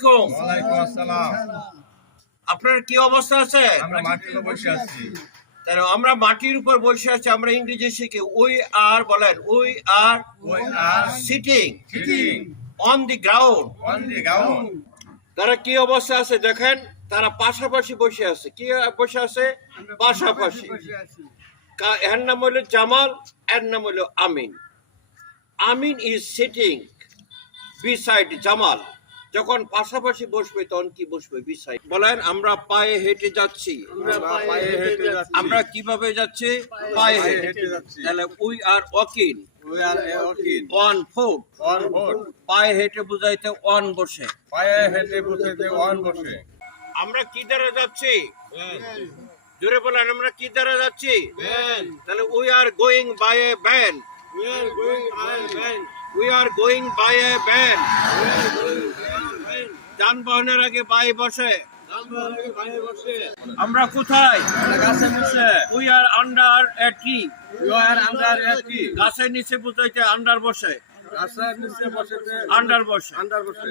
ওয়ালাইকুম আসসালাম। আপনার কি অবস্থা আছে? আমরা মাটিতে বসে আছি। তাহলে আমরা মাটির উপর বসে আছি। আমরা ইংরেজি শিখি উই আর, বলেন we are We are sitting sitting on the ground. on the ground. তারা কি অবস্থা আছে দেখেন, তারা পাশাপাশি বসে আছে। কি বসে আছে? পাশাপাশি। এর নাম হলো জামাল, এর নাম হলো আমিন। আমিন ইজ সিটিং বিসাইড জামাল। যখন পাশাপাশি বসবে তখন কি বসবে? বিসাইড। বলেন আমরা পায়ে হেঁটে যাচ্ছি। আমরা পায়ে হেঁটে যাচ্ছি। আমরা কিভাবে যাচ্ছি? পায়ে হেঁটে। হেঁটে যাচ্ছি। তাহলে we are walking We are walking on foot. on foot. পায়ে হেঁটে বুঝাইতে অন বসে। পায়ে হেঁটে বসেতে on বসে। আমরা কি দ্বারা যাচ্ছি? জোরে বলেন, আমরা কি দ্বারা যাচ্ছি? তাহলে we are going by a van. We are going by a van. যানবাহনের আগে বাই বসে। আমরা কোথায়? আমরা গাছের নিচে। We are under a tree. We are under a tree. গাছের নিচে বুঝাইতে আন্ডার বসে। গাছের নিচে বসেতে আন্ডার বসে। under বসে।